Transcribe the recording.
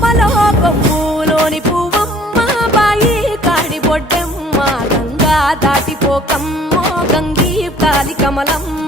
బతుకమ్మలో పూలోని పువ్వమ్మ బాయి కాడి బొడ్డెమ్మ గంగా దాటిపోకమ్మ గంగీ తాలి కమలమ్మ